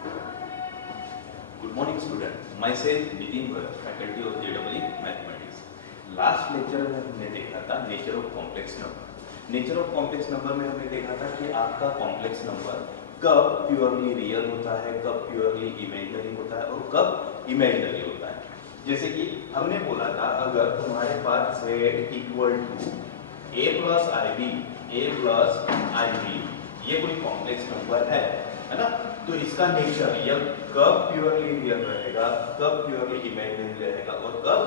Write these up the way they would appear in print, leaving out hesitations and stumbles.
Good morning student. Myself Nitin Bharat, faculty of JEE Mathematics. Last lecture में हमने देखा था nature of complex number. Nature of complex number में हमने देखा था कि आपका कॉम्प्लेक्स नंबर कब प्योरली रियल होता है, कब प्योरली इमेजिनरी होता है और कब इमेजिनरी होता है। जैसे कि हमने बोला था अगर तुम्हारे पास z equal to a plus ib ये कोई कॉम्प्लेक्स नंबर है ना, तो इसका नेचर यह कब प्योरली रियल रहेगा, कब प्योरली इमेजिनरी रहेगा और कब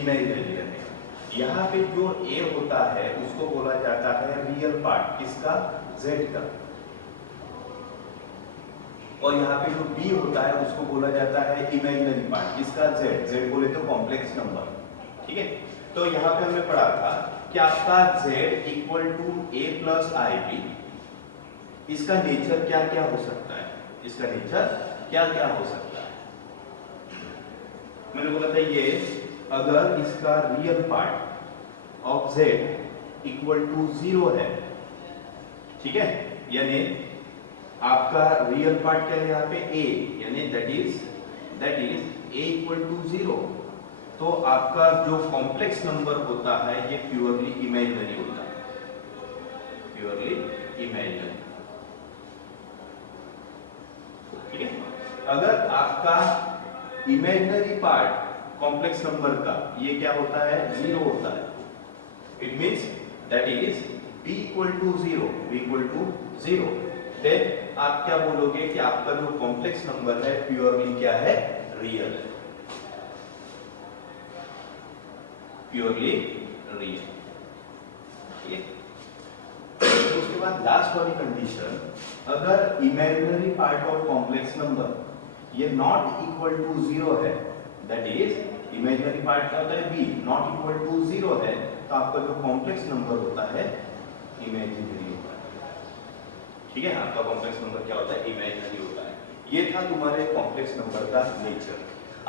इमेजिनरी रहेगा। यहाँ पे जो a होता है उसको बोला जाता है रियल पार्ट, किसका, z का, और यहाँ पे जो b होता है उसको बोला जाता है इमेजिनरी पार्ट, किसका, z बोले तो कॉम्प्लेक्स नंबर। ठीक है, तो यहाँ पे हमने पढ़ा था कि आपका z equal to a plus ib, इसका नेचर क्या क्या हो सकता है, इसका नेचर क्या क्या हो सकता है। मैंने बोला था ये अगर इसका real part of z equal to 0 है, ठीक है, यानी आपका रियल पार्ट क्या है यहाँ पे a, यानी that is a equal to 0, तो आपका जो कॉम्प्लेक्स नंबर होता है ये प्योरली इमेजिनरी होता है, प्योरली इमेजिनरी। ठीक है, अगर आपका इमेजिनरी पार्ट कॉम्प्लेक्स नंबर का ये क्या होता है, 0 होता है, it means that is b equal to 0, then आप क्या बोलोगे कि आपका जो कॉम्प्लेक्स नंबर है प्योरली क्या है, रियल है, प्योरली रियल। ठीक है, उसके बाद लास्ट वाली कंडीशन, अगर imaginary part of complex number ये नॉट इक्वल टू 0 है, दैट इज इमेजिनरी पार्ट क्या होता है b, नॉट इक्वल टू 0 है, तो आपका जो कॉम्प्लेक्स नंबर होता है इमेजिनरी होता है। ठीक है, आपका कॉम्प्लेक्स नंबर क्या होता है, इमेजिनरी होता है। ये था तुम्हारे कॉम्प्लेक्स नंबर का नेचर।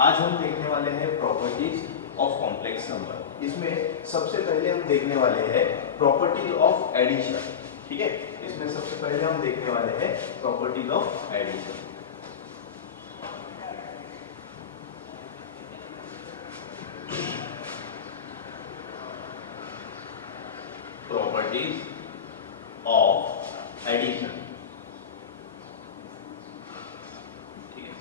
आज हम देखने वाले हैं प्रॉपर्टीज ऑफ कॉम्प्लेक्स नंबर। इसमें सबसे पहले हम देखने वाले हैं प्रॉपर्टीज ऑफ एडिशन। ठीक है, इसमें सबसे पहले हम देखने वाले हैं properties of addition. Properties of addition. ठीक है,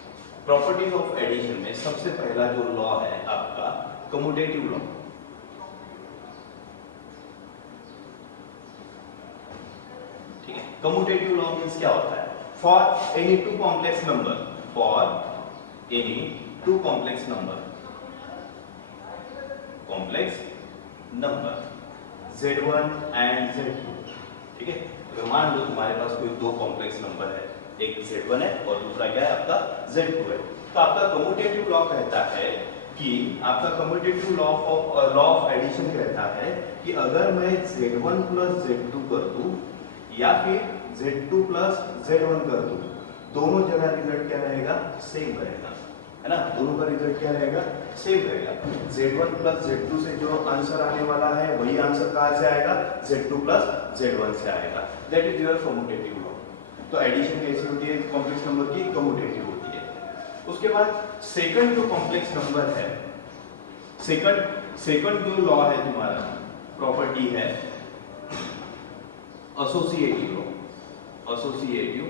प्रॉपर्टीज ऑफ एडिशन में सबसे पहला जो लॉ है आपका कम्यूटेटिव लॉ। ठीक है, कम्यूटेटिव लॉ मींस क्या होता है, for any two complex number, for any two complex number z1 and z2। ठीक है, अगर मान लो तुम्हारे पास कोई दो कॉम्प्लेक्स नंबर है, एक z1 है और दूसरा क्या है आपका z2 है, तो आपका कम्यूटेटिव लॉ कहता है कि आपका कम्यूटेटिव लॉ ऑफ एडिशन कहता है कि अगर मैं z1 प्लस z2 कर दूं या फिर z2 प्लस z1 कर दूं, दोनों जगह रिजल्ट क्या रहेगा, सेम रहेगा, है ना, दोनों का रिजल्ट क्या रहेगा, सेम रहेगा। z1 प्लस z2 से जो आंसर आने वाला है वही आंसर कहां से आएगा, z2 प्लस z1 से आएगा। That is your commutative law. तो एडिशन कैसी होती है कॉम्प्लेक्स नंबर की, कम्यूटेटिव होती है। उसके बाद सेकंड जो कॉम्प्लेक्स नंबर है, सेकंड जो लॉ है तुम्हारा, प्रॉपर्टी है एसोसिएटिव लॉ, एसोसिएटिव।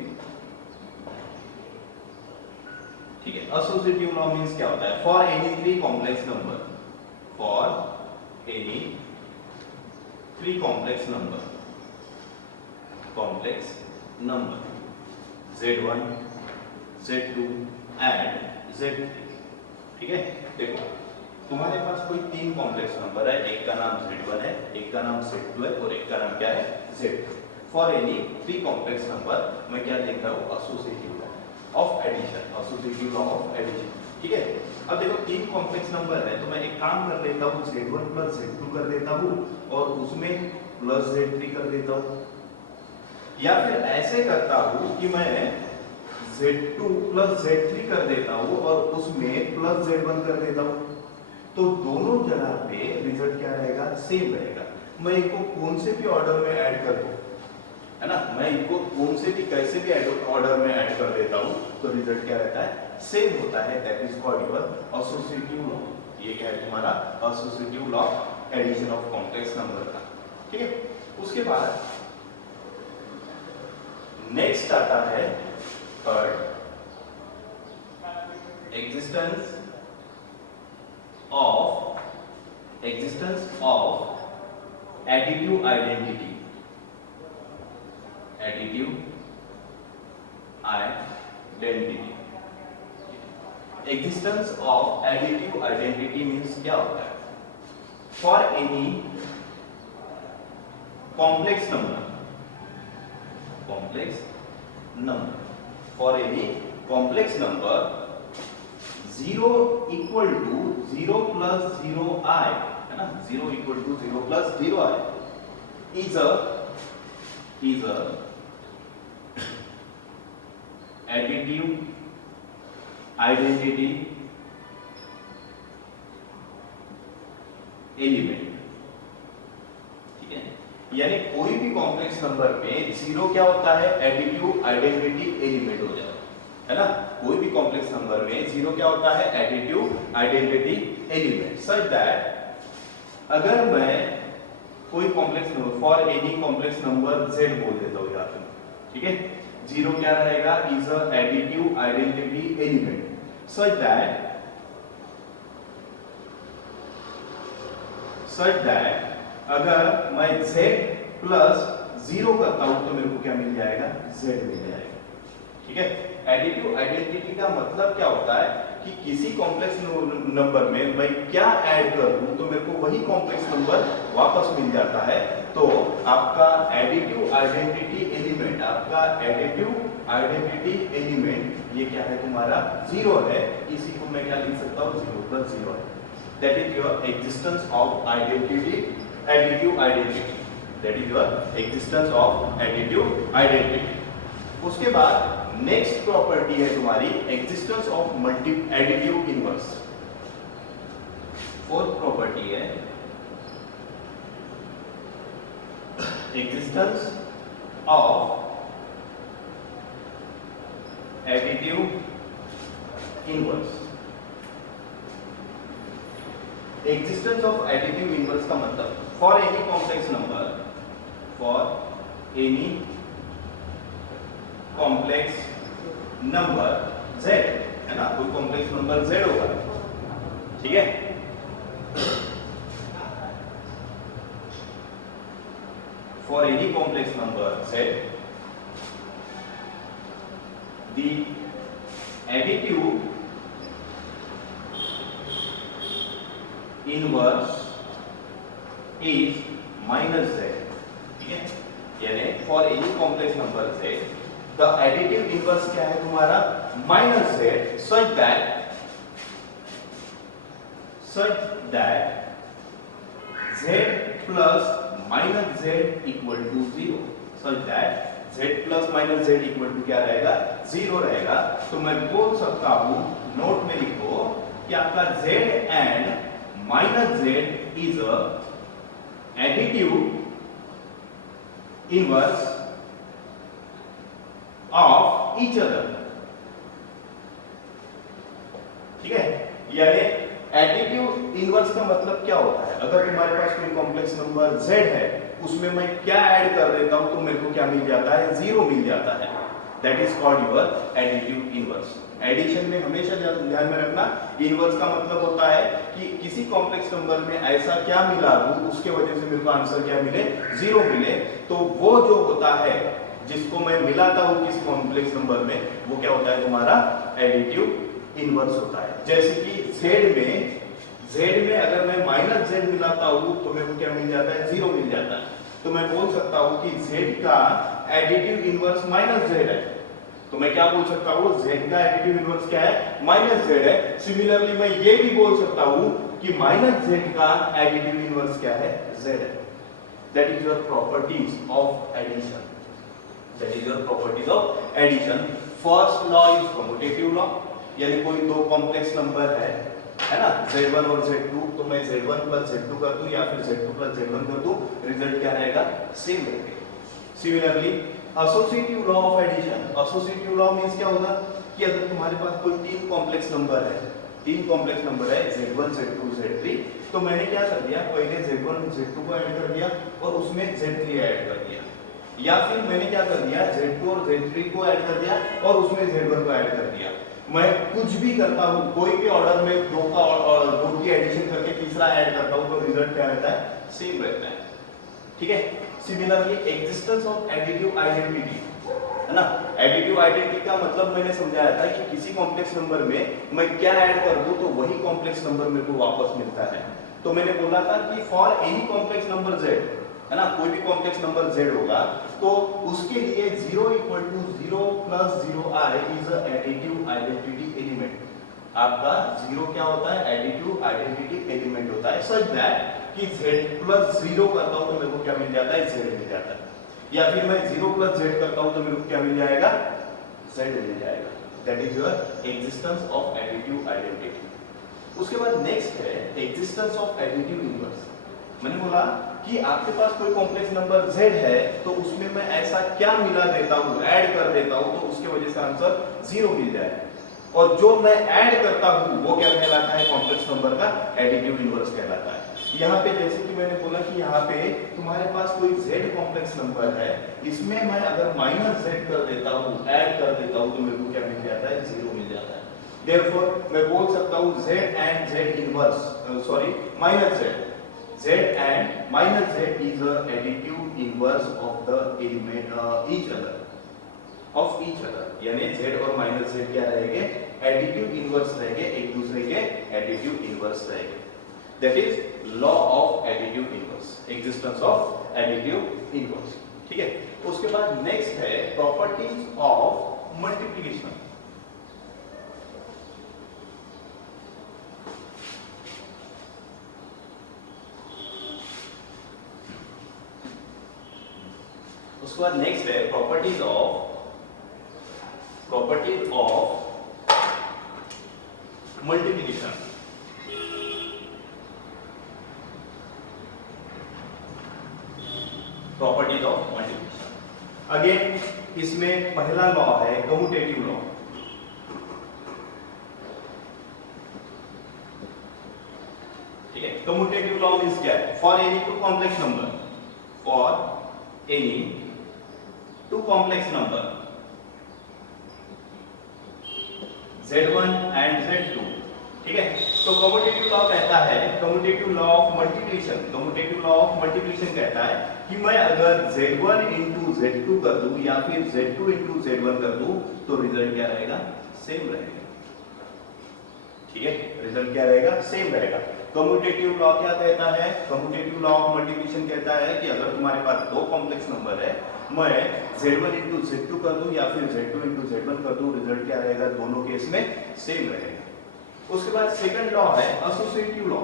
ठीक है, एसोसिएटिव लॉ मींस क्या होता है, for any three complex number, for any three complex number z1 z2 and z3। ठीक है, देखो तुम्हारे पास कोई तीन कॉम्प्लेक्स नंबर है, एक का नाम z1 है, एक का नाम z2 है और एक का नाम क्या है, z3। For any three complex number मैं क्या देख रहा हूँ, associative law of addition, associative law of addition. ठीक है, अब देखो तीन कॉम्प्लेक्स नंबर है तो मैं एक काम कर लेता हूँ, z1 प्लस z2 कर देता हूँ और उसमें प्लस z3 कर देता हूँ, या फिर ऐसे करता हूँ कि मैं z2 प्लस z3 कर देता हूँ और उसमें प्लस z1 कर देता हूँ, तो दोनों जगह पे रिजल्ट क्या रहेगा, सेम रहेगा। मैं इनको कौन से भी ऑर्डर में ऐड कर दूं, है ना, मैं इनको कौन से भी कैसे भी ऑर्डर में ऐड कर देता हूँ तो रिजल्ट क्या रहता है, सेम होता है, that is called your associative law. ये क्या है तुम्हारा associative law addition of complex number का, ठीक है। उसके बाद नेक्स्ट आता है third, existence of additive identity, existence of additive identity means क्या होता है, for any complex number, for any complex number 0 equal to 0 plus 0i, है ना, 0 equal to 0 plus 0i is a additive identity element, ठीक है। यानी कोई भी कॉम्प्लेक्स नंबर में 0 क्या होता है, एडिटिव आइडेंटिटी एलिमेंट हो जाता है ना। कोई भी कॉम्प्लेक्स नंबर में 0 क्या होता है, additive identity element, such that अगर मैं कोई complex number for any complex number z बोल देता हूं यहां पे, ठीक है, 0 क्या रहेगा, is a additive identity element, such that अगर मैं z प्लस 0 करता हूं तो मेरे को क्या मिल जाएगा, z मिल जाएगा, ठीक है। एडिटिव आइडेंटिटी का मतलब क्या होता है कि किसी कॉम्प्लेक्स नंबर में मैं क्या ऐड कर दूं तो मेरे को वही कॉम्प्लेक्स नंबर वापस मिल जाता है। तो आपका एडिटिव आइडेंटिटी एलिमेंट ये क्या है, तुम्हारा 0 है। इसी को मैं क्या लिख सकता हूं, 0 plus 0 है। That is your existence of additive identity. उसके बाद नेक्स्ट प्रॉपर्टी है तुम्हारी existence of additive inverse. Fourth property है existence of additive inverse. Existence of additive inverse का मतलब for any complex number z है ना, कोई कॉम्प्लेक्स नंबर z होगा, ठीक है। For any complex number z the additive inverse is -z, ठीक है। यानी for any complex number z the additive inverse क्या है तुम्हारा, -z, such that z plus -z equal to 0, such that z plus -z equal to क्या रहेगा, 0 रहेगा। तो मैं बोल सकता हूं, नोट में लिखो कि आपका z and -z is a additive inverse of each other, ठीक है। यानी एडिटिव इनवर्स का मतलब क्या होता है, अगर तुम्हारे पास कोई कॉम्प्लेक्स नंबर z है, उसमें मैं क्या ऐड कर देता हूं तो मेरे को क्या मिल जाता है, 0 मिल जाता है। That is called your additive inverse. Addition में हमेशा ध्यान में रखना, इनवर्स का मतलब होता है कि किसी कॉम्प्लेक्स नंबर में ऐसा क्या मिला दूं उसके वजह से मेरे को आंसर क्या मिले, 0 मिले। तो वो जो होता है जिसको मैं मिलाता हूं किसी कॉम्प्लेक्स नंबर में, वो क्या होता है तुम्हारा एडिटिव इनवर्स होता है। जैसे कि z में अगर मैं -z मिलाता हूं तो मेरे को क्या मिल जाता है, 0 मिल जाता है। तो मैं बोल सकता हूं कि z का एडिटिव इनवर्स -z है। तो मैं क्या बोल सकता हूं, z का एडिटिव इनवर्स क्या है, -z है। सिमिलरली मैं ये भी बोल सकता हूं कि -z का एडिटिव इनवर्स क्या है, z है। That is your properties of addition. First law is commutative law, यानी कोई दो कॉम्प्लेक्स नंबर है ना, z1 और z2, तो मैं z1 plus z2 कर दूं या फिर z2 plus z1 कर दूं, रिजल्ट क्या रहेगा, सेम रहेगा। Similarly associative law of addition, associative law means क्या होगा कि अगर तुम्हारे पास कोई तीन कॉम्प्लेक्स नंबर है Z1 Z2 Z3, तो मैंने क्या कर दिया, पहले Z1 Z2 को ऐड कर दिया और उसमें Z3 ऐड कर दिया, या फिर मैंने क्या कर दिया Z2 और Z3 को ऐड कर दिया और उसमें Z1 को ऐड कर दिया। मैं कुछ भी करता हूं, कोई भी ऑर्डर में दो की एडिशन करके तीसरा ऐड करता हूं, तो रिजल्ट क्या रहता है, सेम रहता है। ठीक है। Similarly existence of additive identity, है ना। एडिटिव आइडेंटिटी का मतलब मैंने समझाया था कि किसी कॉम्प्लेक्स नंबर में मैं क्या ऐड कर दूं तो वही कॉम्प्लेक्स नंबर मेरे को वापस मिलता है। तो मैंने बोला था कि for any complex number z, है ना, कोई भी कॉम्प्लेक्स नंबर z होगा तो उसके लिए 0 = 0 + 0i is a additive identity element. आपका 0 क्या होता है, एडिटिव आइडेंटिटी एलिमेंट होता है, सच दैट कि z + 0 करता हूं तो मेरे को क्या मिल जाता है, z मिल जाता है, या फिर मैं 0 + z करता हूं तो मेरे को क्या मिल जाएगा, z मिल जाएगा। That is your existence of additive identity. उसके बाद नेक्स्ट है एग्जिस्टेंस ऑफ एडिटिव इनवर्स। मैंने बोला कि आपके पास कोई कॉम्प्लेक्स नंबर z है तो उसमें मैं ऐसा क्या मिला देता हूं, ऐड कर देता हूं तो उसके वजह से आंसर 0 मिल जाए, और जो मैं ऐड करता हूं वो क्या कहलाता है, कॉम्प्लेक्स नंबर का एडिटिव इनवर्स कहलाता है। यहाँ पे जैसे कि मैंने बोला कि यहाँ पे तुम्हारे पास कोई z कॉम्प्लेक्स नंबर है, इसमें मैं अगर -z कर देता हूँ, ऐड कर देता हूँ तो मेरे को क्या मिल जाता है, 0 मिल जाता है। Therefore मैं बोल सकता हूँ z and z inverse, z and -z is a additive inverse of the element each other, यानी z और -z क्या रहेंगे, एडिटिव इनवर्स रहेंगे, एक दूसरे के एडिटिव इनवर्स रहेंगे। That is law of additive inverse, existence of additive inverse। ठीक है। उसके बाद नेक्स्ट है प्रॉपर्टीज ऑफ मल्टीप्लिकेशन। उसके बाद नेक्स्ट है properties of multiplication. Properties of multiplication, again इसमें पहला लॉ है कम्यूटेटिव लॉ। ठीक है। कम्यूटेटिव लॉ मींस क्या है, for any two complex number, for any two complex number z1 and z2, ठीक है। तो कम्यूटेटिव लॉ कहता है, कम्यूटेटिव लॉ ऑफ मल्टीप्लिकेशन कहता है कि मैं अगर z1 * z2 कर दूं या फिर z2 * z1 कर दूं तो रिजल्ट क्या रहेगा, सेम रहेगा। ठीक है, रिजल्ट क्या रहेगा, सेम रहेगा। कम्यूटेटिव लॉ क्या कहता है, कम्यूटेटिव लॉ ऑफ मल्टीप्लिकेशन कहता है कि अगर तुम्हारे पास दो कॉम्प्लेक्स नंबर है, मैं z1 * z2 कर दूं या फिर z2 * z1 कर दूं, रिजल्ट क्या रहेगा, दोनों केस में सेम रहेगा। उसके बाद सेकंड लॉ है associative law.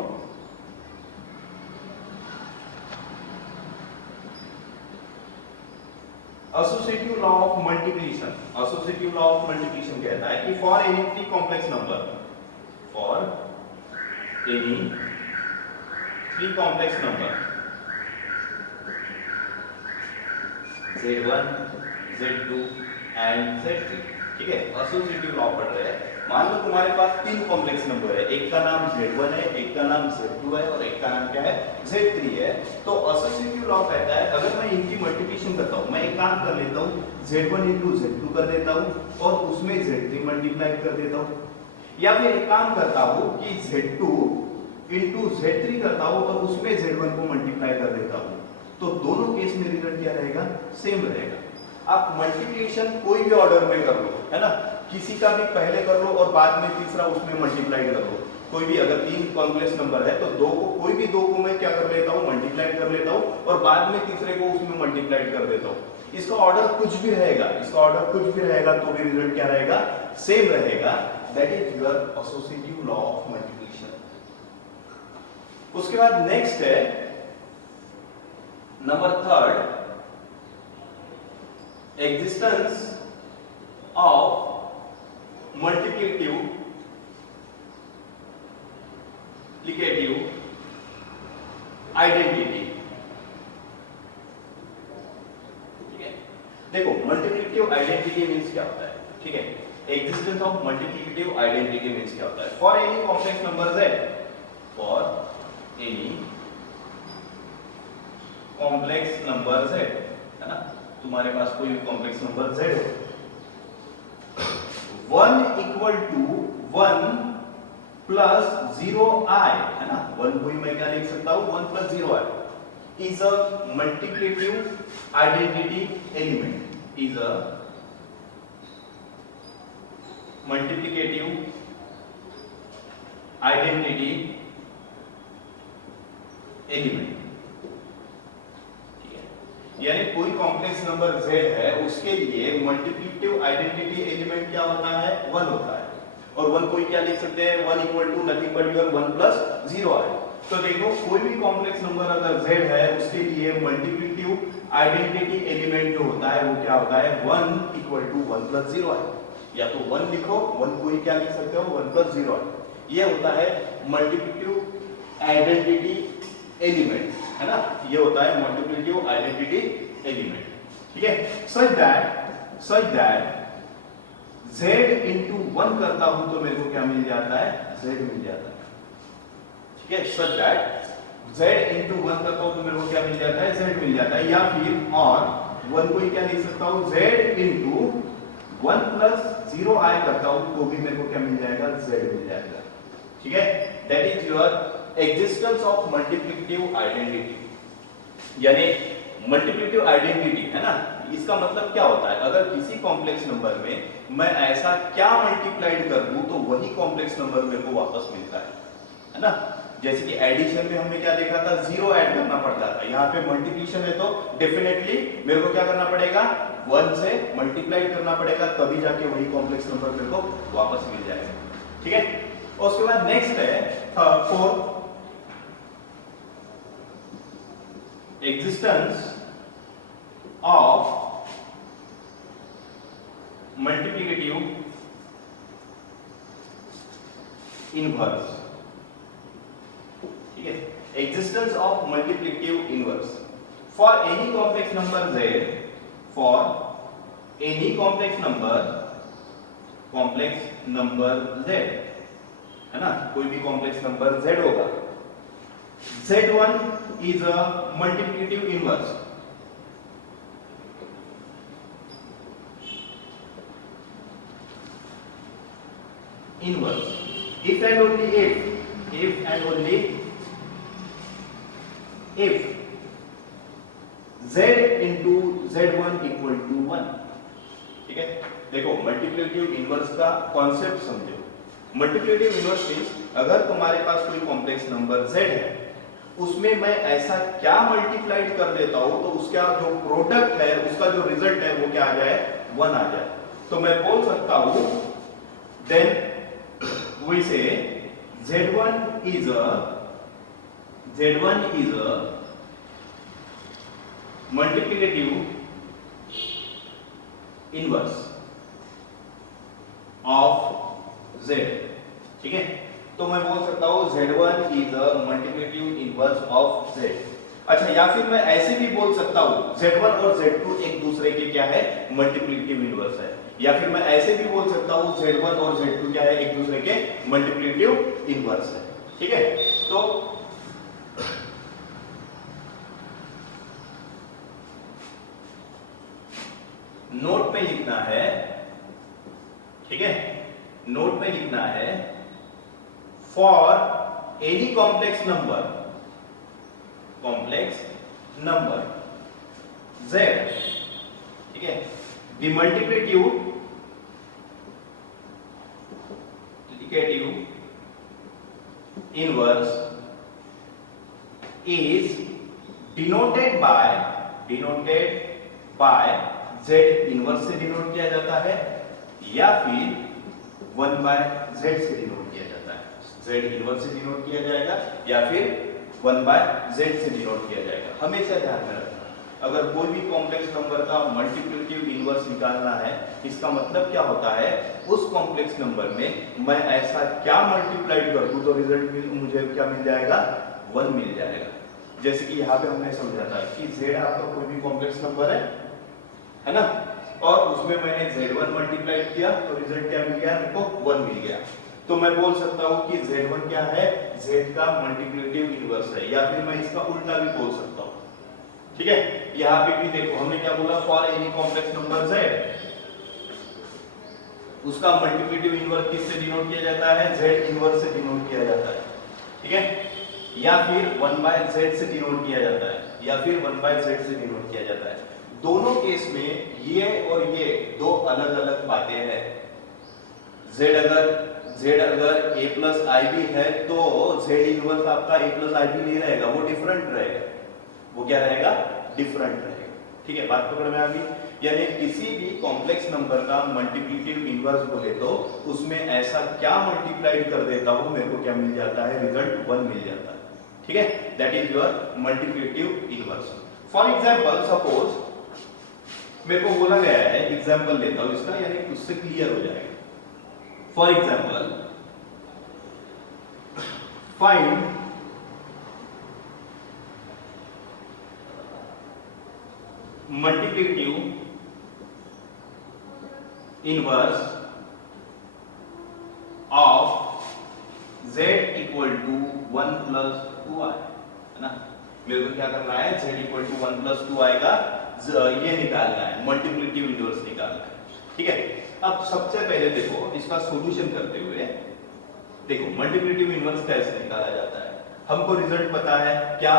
Associative law of multiplication, associative law of multiplication कहता है कि for any three complex number, for any three complex number z1 z2 and z3, ठीक है, एसोसिएटिव लॉ पढ़ रहे हैं। मान लो तुम्हारे पास तीन कॉम्प्लेक्स नंबर है, एक का नाम z1 है, एक का नाम z2 है और एक का नाम क्या है, z3 है। तो एसोसिएटिव लॉ कहता है अगर मैं इनकी मल्टीप्लिकेशन करता हूं, मैं एक काम कर लेता हूं, z1 * z2 कर देता हूं और उसमें z3 मल्टीप्लाई कर देता हूं, या फिर एक काम करता हूं कि z2 * z3 करता हूं और उसमें z1 को मल्टीप्लाई कर देता हूं, तो दोनों केस में रिजल्ट क्या रहेगा, सेम रहेगा। आप मल्टीप्लिकेशन कोई भी ऑर्डर में कर लो, है ना, किसी का भी पहले कर लो और बाद में तीसरा उसमें मल्टीप्लाई कर लो। कोई भी अगर तीन कॉम्प्लेक्स नंबर है तो दो को, कोई भी दो को मैं क्या कर लेता हूँ, मल्टीप्लाई कर लेता हूँ और बाद में तीसरे को उसमें मल्टीप्लाई कर देता हूँ। इसका ऑर्डर कुछ भी रहेगा, तो भी रिजल्ट क्या रहेगा, सेम रहेगा। That is your associative law of multiplication. उसके बाद नेक्स्ट है number third, existence of multiplicative identity. ठीक है, देखो मल्टीप्लिकेटिव आइडेंटिटी मींस क्या होता है, ठीक है। Existence of multiplicative identity means क्या होता है? For any complex number z, for any complex number z, है ना, तुम्हारे पास कोई भी कॉम्प्लेक्स नंबर z हो, 1 इक्वल टू 1 प्लस 0i, है ना, 1 को ही मैं क्या लिख सकता हूं, 1 plus 0i is a multiplicative identity element, is a multiplicative identity element, ठीक है, यानी कोई कॉम्प्लेक्स नंबर z है उसके लिए मल्टीप्लिकेटिव आइडेंटिटी एलिमेंट क्या होता है, 1 होता है, और 1 को ही क्या लिख सकते हैं, 1 equal to nothing but your 1 plus 0i। तो देखो कोई भी कॉम्प्लेक्स नंबर अगर z है उसके लिए मल्टीप्लिकेटिव आइडेंटिटी एलिमेंट जो होता है वो क्या होता है, 1 इक्वल टू 1 प्लस 0i, या तो 1 लिखो, 1 को ही क्या लिख सकते हो, 1 प्लस 0i। ये होता है मल्टीप्लिकेटिव आइडेंटिटी एलिमेंट, है ना, ये होता है मल्टीप्लिकेटिव आइडेंटिटी एलिमेंट, ठीक है। सच दैट z into 1 करता हूं तो मेरे को क्या मिल जाता है, z मिल जाता है, ठीक है। सच दैट z into 1 करता हूं तो मेरे को क्या मिल जाता है, z मिल जाता है, या फिर और 1 को ही क्या लिख सकता हूं, z into 1 प्लस 0i करता हूं तो भी मेरे को क्या मिल जाएगा, z मिल जाएगा, ठीक है। That is your existence of multiplicative identity, यानी मल्टीप्लिकेटिव आइडेंटिटी, है ना, इसका मतलब क्या होता है, अगर किसी कॉम्प्लेक्स नंबर में मैं ऐसा क्या मल्टीप्लाइड कर दूं तो वही कॉम्प्लेक्स नंबर मेरे को वापस मिलता है ना। जैसे कि एडिशन में हमने क्या देखा था, 0 ऐड करना पड़ता था, यहाँ पे मल्टीप्लिकेशन है तो डेफिनेटली मेरे को क्या करना पड़ेगा, 1 से मल्टीप्लाई करना पड़ेगा, तभी जाके वही कॉम्प्लेक्स नंबर मेरे को वापस मिल जाएगा, ठीक है। और उसके बाद नेक्स्ट है 4 एग्जिस्टेंस ऑफ मल्टीप्लिकेटिव इनवर्स, ठीक है, existence of multiplicative inverse for any complex number z, for any complex number z, है ना, कोई भी कॉम्प्लेक्स नंबर z होगा, z1 is a multiplicative inverse, if and only if z into z1 equal to 1, ठीक है। देखो multiplicative inverse का concept समझो। मल्टीप्लिकेटिव इनवर्स मींस अगर तुम्हारे पास कोई कॉम्प्लेक्स नंबर z है उसमें मैं ऐसा क्या मल्टीप्लाइड कर देता हूं तो उसका जो प्रोडक्ट है, उसका जो रिजल्ट है वो क्या आ जाए, 1 आ जाए। तो मैं बोल सकता हूं then we say z1 is a multiplicative inverse of z, ठीक है। तो मैं बोल सकता हूं z1 is a multiplicative inverse of z। अच्छा, या फिर मैं ऐसे भी बोल सकता हूं z1 और z2 एक दूसरे के क्या है, मल्टीप्लिकेटिव इनवर्स है, या फिर मैं ऐसे भी बोल सकता हूं z1 और z2 क्या है, एक दूसरे के मल्टीप्लिकेटिव इनवर्स है, ठीक है। तो नोट में लिखना है, ठीक है, नोट में लिखना है for any complex number z, ठीक है, the multiplicative inverse is denoted by z inverse से डिनोट किया जाता है या फिर 1 by z से डिनोट किया जाता है। z इनवर्स से डिनोट किया जाएगा या फिर 1 by z से डिनोट किया जाएगा। हमेशा ध्यान में रखना, अगर कोई भी कॉम्प्लेक्स नंबर का मल्टीप्लिकेटिव इनवर्स निकालना है, इसका मतलब क्या होता है, उस कॉम्प्लेक्स नंबर में मैं ऐसा क्या मल्टीप्लाइड कर दूं तो रिजल्ट मुझे क्या मिल जाएगा, 1 मिल जाएगा। जैसे कि यहाँ पे हमने समझा था कि z आपका कोई भी कॉम्प्लेक्स नंबर है ना, और उसमें मैंने z1 मल्टीप्लाई किया तो रिजल्ट क्या मिल गया, मेरे को 1 मिल गया। तो मैं बोल सकता हूं कि z1 क्या है, z का मल्टीप्लिकेटिव इनवर्स है, या फिर मैं इसका उल्टा भी बोल सकता हूं। ठीक है, यहाँ पे भी देखो हमने क्या बोला, for any complex number z उसका मल्टीप्लिकेटिव इनवर्स किससे डिनोट किया जाता है, z इनवर्स से डिनोट किया जाता है। ठीक है, या फिर 1/z से डिनोट किया जाता है, या फिर 1/z से डिनोट किया जाता है। दोनों केस में ये और ये दो अलग अलग बातें हैं। z अगर a प्लस ib है तो z इनवर्स आपका a प्लस ib नहीं रहेगा, वो डिफरेंट रहेगा। वो क्या रहेगा, डिफरेंट रहेगा। ठीक है, बात पकड़ में आ गई। यानी किसी भी कॉम्प्लेक्स नंबर का मल्टीप्लिकेटिव इनवर्स बोले तो उसमें ऐसा क्या मल्टीप्लाइड कर देता हूं, मेरे को क्या मिल जाता है, रिजल्ट 1 मिल जाता है। ठीक है, that is your multiplicative inverse. For example suppose मेरे को बोला गया है, एग्जांपल लेता हूं इसका, यानी उससे क्लियर हो जाएगा। For example find multiplicative inverse of z equal to 1 plus 2i, है ना। मेरे को क्या करना है, z equal to 1 plus 2i का ये निकालना है, मल्टीप्लिकेटिव इनवर्स निकालना है। ठीक है, अब सबसे पहले देखो इसका सॉल्यूशन करते हुए देखो मल्टीप्लिकेटिव इनवर्स कैसे निकाला जाता है। हमको रिजल्ट पता है क्या,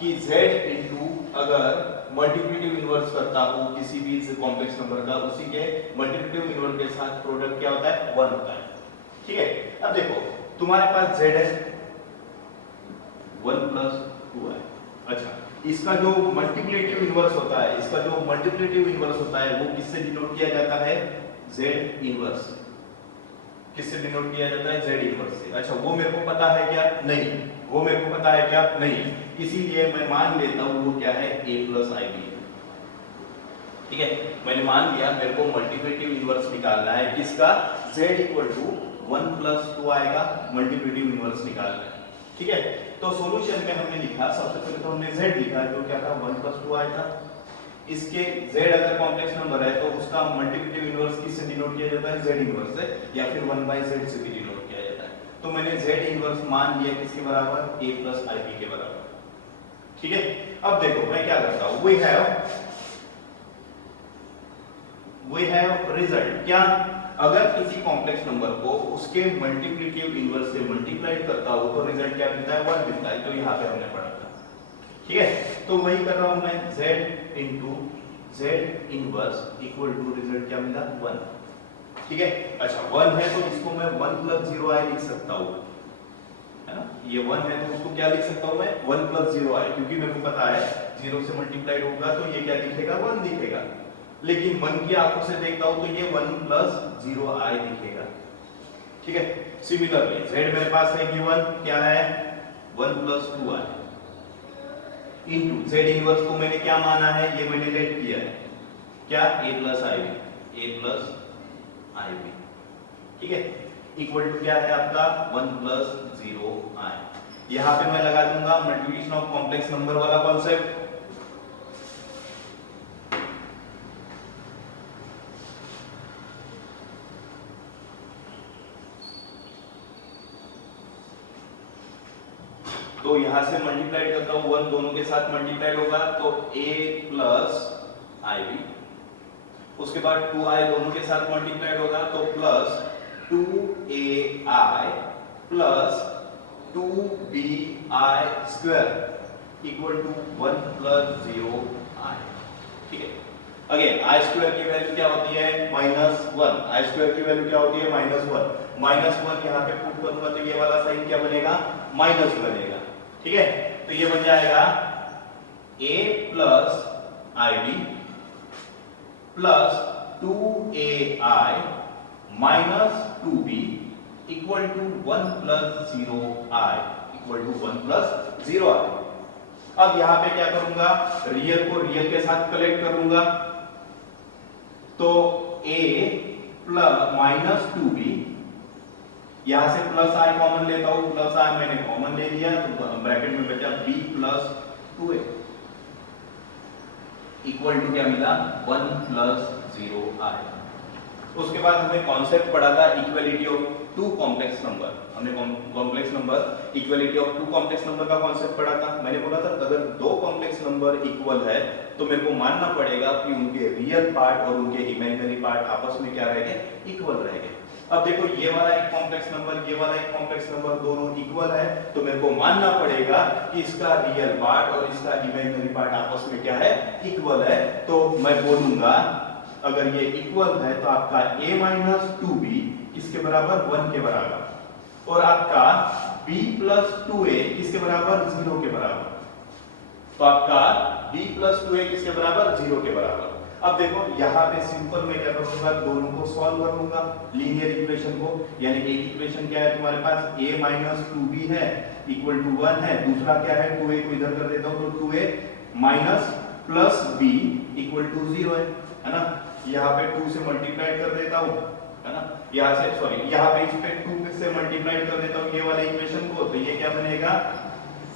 कि z इनटू अगर मल्टीप्लिकेटिव इनवर्स करता हूं किसी भी कॉम्प्लेक्स नंबर का, उसी के मल्टीप्लिकेटिव इनवर्स के साथ प्रोडक्ट क्या होता है, 1 होता है। ठीक है, अब देखो तुम्हारे पास z है 1 प्लस 2 है। अच्छा, इसका जो मल्टीप्लिकेटिव इनवर्स होता है, इसका जो मल्टीप्लिकेटिव इनवर्स होता है वो किससे डिनोट किया जाता है, z इनवर्स। किससे डिनोट किया जाता है, z इनवर्स से। अच्छा, वो मेरे को पता है क्या, नहीं, वो मेरे को पता है क्या, नहीं, इसीलिए मैं मान लेता हूं वो क्या है, a प्लस ib। ठीक है, मैंने मान लिया मेरे को मल्टीप्लिकेटिव इनवर्स निकालना है किसका, z इक्वल टू 1 प्लस 2 आएगा, मल्टीप्लिकेटिव इनवर्स निकालना है। ठीक है, तो सॉल्यूशन में हमने लिखा, सबसे पहले तो हमने z लिखा जो क्या था 1 प्लस 2 आएगा। इसके z अगर कॉम्प्लेक्स नंबर है तो उसका मल्टीप्लिकेटिव इनवर्स किससे डिनोट किया जाता है, z इनवर्स से, या फिर 1/z से भी डिनोट किया जाता है। तो मैंने z इनवर्स मान लिया किसके बराबर, a प्लस ib के बराबर। ठीक है, अब देखो मैं क्या करता हूं, वी हैव रिजल्ट। क्या, अगर किसी कॉम्प्लेक्स नंबर को उसके मल्टीप्लिकेटिव इनवर्स से मल्टीप्लाई करता हो तो रिजल्ट क्या मिलता है, 1 मिलता है। तो यहाँ पे हमने पढ़ा था। ठीक है, तो वही कर रहा हूं मैं, z into z inverse equal to result क्या मिला, 1। ठीक है, अच्छा 1 है तो इसको मैं 1 प्लस 0i लिख सकता हूं, है ना। ये 1 है तो उसको क्या लिख सकता हूं मैं, 1 प्लस 0i, क्योंकि मेरे को पता है 0 से मल्टीप्लाइड होगा तो ये क्या दिखेगा, 1 दिखेगा। लेकिन मन की आंखों से देखता हूं तो ये 1 प्लस 0i दिखेगा। ठीक है, सिमिलरली z मेरे पास है गिवन क्या है, 1 plus 2i into z inverse को मैंने क्या माना है, ये मैंने लेट किया है क्या, a प्लस ib। ठीक है, इक्वल टू क्या है आपका 1 प्लस 0i। यहां पे मैं लगा दूंगा मल्टीप्लिकेशन ऑफ कॉम्प्लेक्स नंबर वाला कॉन्सेप्ट। तो यहां से मल्टीप्लाइड करता हूं, 1 दोनों के साथ मल्टीप्लाइड होगा तो a प्लस ib, उसके बाद 2i दोनों के साथ मल्टीप्लाइड होगा तो plus 2ai plus 2bi square equal to 1 plus 0i। ठीक है, अगेन i स्क्वायर की वैल्यू क्या होती है, -1। i स्क्वायर की वैल्यू क्या होती है, -1। -1 यहां पे पुट करूंगा तो ये वाला साइन क्या बनेगा, माइनस बनेगा। ठीक है, तो ये बन जाएगा a plus ib plus 2ai minus 2b equal to 1 plus 0i equal to 1 plus 0i। अब यहां पे क्या करूंगा, रियल को रियल के साथ कलेक्ट करूंगा तो a प्लस माइनस 2b, यहां से प्लस i कॉमन लेता हूं, प्लस i मैंने कॉमन ले लिया तो ब्रैकेट में बचा b plus 2a equal to क्या मिला, 1 प्लस 0 आएगा। उसके बाद हमने कॉन्सेप्ट पढ़ा था equality of two complex number. हमने complex number equality of two complex number का कॉन्सेप्ट पढ़ा था। मैंने बोला था अगर दो कॉम्प्लेक्स नंबर इक्वल है तो मेरे को मानना पड़ेगा कि उनके रियल पार्ट और उनके इमेजिनरी पार्ट आपस में क्या रहेंगे, इक्वल रहेंगे। अब देखो ये वाला एक कॉम्प्लेक्स नंबर, ये वाला एक कॉम्प्लेक्स नंबर, दोनों इक्वल है तो मेरे को मानना पड़ेगा कि इसका रियल पार्ट और इसका इमेजिनरी पार्ट आपस में क्या है, इक्वल है। तो मैं बोलूंगा अगर ये इक्वल है तो आपका a माइनस 2b किसके बराबर, 1 के बराबर, और आपका b प्लस 2a किसके बराबर, 0 के बराबर। तो आपका b प्लस 2a किसके बराबर, 0 के बराबर। अब देखो यहाँ पे सिंपल मैं क्या करूंगा, दोनों को सॉल्व कर लूंगा लीनियर इक्वेशन को। यानी एक इक्वेशन क्या है तुम्हारे पास, a माइनस 2b है इक्वल टू 1 है, दूसरा क्या है 2a को इधर कर देता हूं तो 2a minus plus b equal to 0 है ना। यहाँ पे 2 से मल्टीप्लाई कर देता हूँ, है ना, यहाँ से सॉरी यहाँ पे इस पे 2 से मल्टीप्लाई कर देता हूँ ये वाले इक्वेशन को, तो ये क्या बनेगा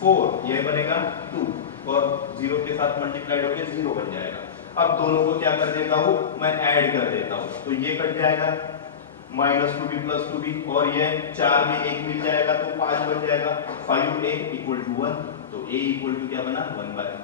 4, ये बनेगा 2 और 0 के साथ मल्टीप्लाई होकर 0 बन जाएगा। अब दोनों को क्या कर देता हूँ मैं, ऐड कर देता हूँ, तो ये कट जाएगा माइनस 2b प्लस 2b और ये 4 में 1 मिल जाएगा तो 5 बन जाएगा, 5a इक्वल टू 1, तो a इक्वल टू क्या बना 1/5।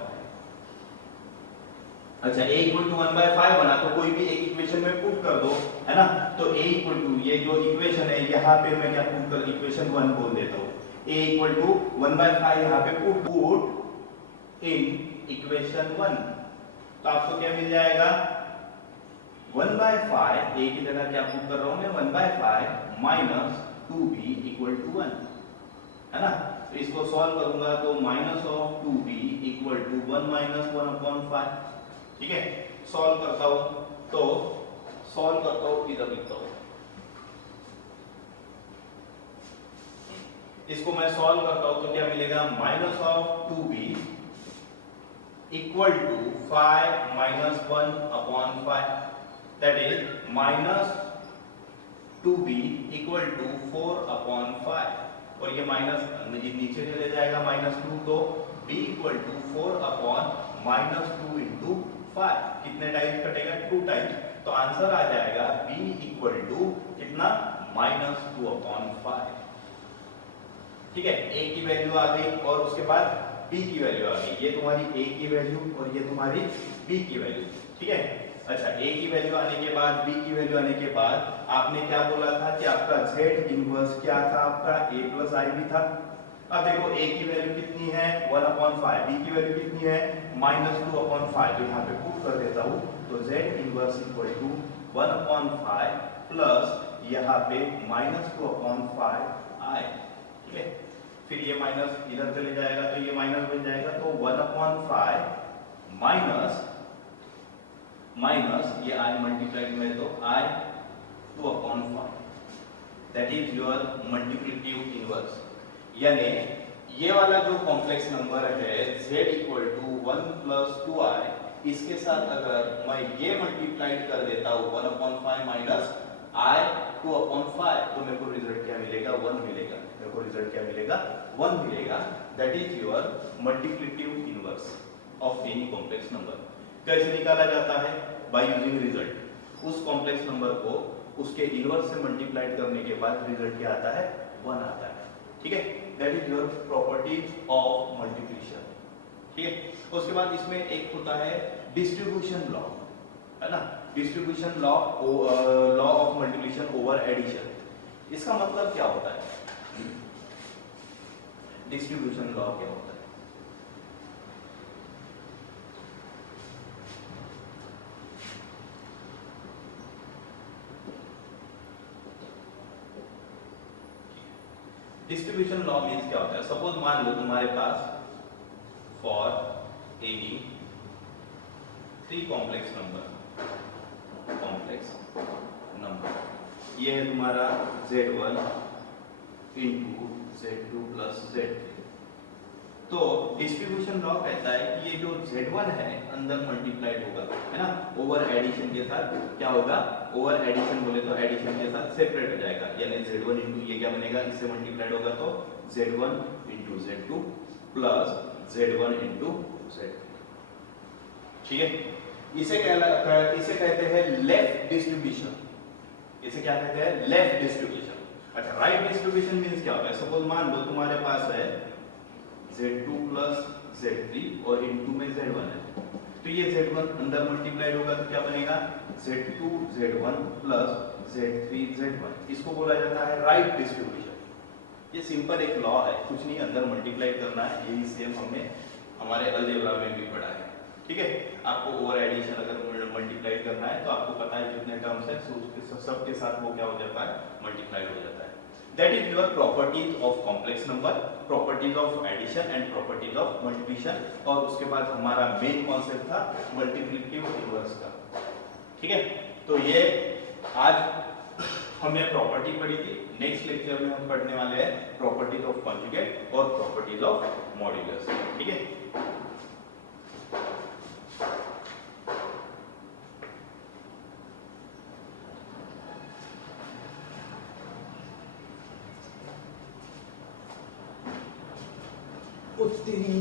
अच्छा a इक्वल टू 1/5 बना तो कोई भी एक इक्वेशन में पुट कर दो, है ना। तो a इक्वल टू ये जो इक्वेशन है यहाँ पे मैं क्या पुट कर, इक्वेशन 1 बोल देता हूँ, a इक्वल टू 1/5 यहाँ पे पुट इन इक्वेशन 1, तो आपको क्या मिल जाएगा 1/5, a की जगह क्या पुट कर रहा हूँ मैं 1/5 माइनस 2b इक्वल टू 1, है ना। तो इसको सॉल्व करूंगा तो minus of 2b equal to 1 minus 1/5, ठीक है। सॉल्व करता हूं तो सॉल्व करता हूं, इधर लिखता हूं, इसको मैं सॉल्व करता हूं तो क्या मिलेगा minus of 2b equal to 5 minus 1/5, that is minus 2b equal to 4/5, और ये माइनस नीचे चले जाएगा माइनस 2, तो b इक्वल टू 4/-2 इंटू 5, कितने टाइम्स कटेगा 2 टाइम्स, तो आंसर आ जाएगा b इक्वल टू कितना -2/5, ठीक है। a की वैल्यू आ गई और उसके बाद b की वैल्यू आ गई, ये तुम्हारी a की वैल्यू और ये तुम्हारी b की वैल्यू, ठीक है। अच्छा a की वैल्यू आने के बाद b की वैल्यू आने के बाद आपने क्या बोला था कि आपका z इनवर्स क्या था, आपका a प्लस ib था। अब देखो a की वैल्यू कितनी है 1/5, b की वैल्यू कितनी है -2/5, तो यहाँ पे पुट कर देता हूँ, तो z inverse equal to 1/5 plus यहाँ पे -2/5 आए, ठीक है। फिर ये माइनस इधर चले जाएगा तो ये माइनस बन जाएगा, तो 1/5 माइनस ये i मल्टीप्लाइड में तो i 2/5, that is your multiplicative inverse. यानी ये वाला जो कॉम्प्लेक्स नंबर है z equal to 1 plus 2i, इसके साथ अगर मैं ये मल्टीप्लाइड कर देता हूँ 1/5 माइनस i 2/5, तो मेरे को रिजल्ट क्या मिलेगा 1 मिलेगा, मेरे को रिजल्ट क्या मिलेगा 1 मिलेगा, that is your multiplicative inverse of any complex number. कैसे निकाला जाता है, बाय यूजिंग रिजल्ट, उस कॉम्प्लेक्स नंबर को उसके इनवर्स से मल्टीप्लाइड करने के बाद रिजल्ट क्या आता है 1 आता है, ठीक है। That is your property of multiplication, ठीक है। उसके बाद इसमें एक होता है डिस्ट्रीब्यूशन लॉ, है ना, distribution law of multiplication over addition. इसका मतलब क्या होता है, डिस्ट्रीब्यूशन लॉ क्या होता है, डिस्ट्रीब्यूशन लॉ मींस क्या होता है, सपोज मान लो तुम्हारे पास फॉर एनी 3 कॉम्प्लेक्स नंबर, ये है तुम्हारा z1 into z2 plus z3। तो डिस्ट्रीब्यूशन लॉ कहता है कि ये जो z1 है अंदर मल्टीप्लाइड होगा, है ना, ओवर एडिशन के साथ क्या होगा, ओवर एडिशन बोले तो एडिशन के साथ सेपरेट हो जाएगा, यानी z1 इंटू ये क्या बनेगा, इससे मल्टीप्लाइड होगा तो z1 into z2 plus z1 into z3, ठीक है। इसे कहते हैं लेफ्ट डिस्ट्रीब्यूशन। इसे क्या कहते हैं? Left distribution. अच्छा, राइट डिस्ट्रीब्यूशन मींस क्या होता है? सपोज मान लो तुम्हारे पास है Z2 प्लस Z3 और इनटू में Z1 है, तो ये Z1 अंदर मल्टीप्लाइड होगा तो क्या बनेगा? Z2 Z1 plus Z3 Z1। इसको बोला जाता है राइट डिस्ट्रीब्यूशन। ये सिंपल एक लॉ है, कुछ नहीं, अंदर मल्टीप्लाई करना है। यही सेम हमने हमारे अलजेब्रा में भी पढ़ा है। ठीक है, आपको ओवर एडिशन अगर मल्टीप्लाई करना है तो आपको पता है जितने टर्म्स है सबके साथ वो क्या हो जाता है? मल्टीप्लाइड हो जाता है। That is your properties of complex number, properties of addition and properties of multiplication. और उसके बाद हमारा मेन कॉन्सेप्ट था मल्टीप्लिकेटिव इनवर्स का। ठीक है, तो ये आज हमने प्रॉपर्टी पढ़ी थी। नेक्स्ट लेक्चर में हम पढ़ने वाले हैं प्रॉपर्टीज ऑफ कॉन्जुगेट और प्रॉपर्टीज ऑफ मॉड्यूलस। ठीक है, उत्तरी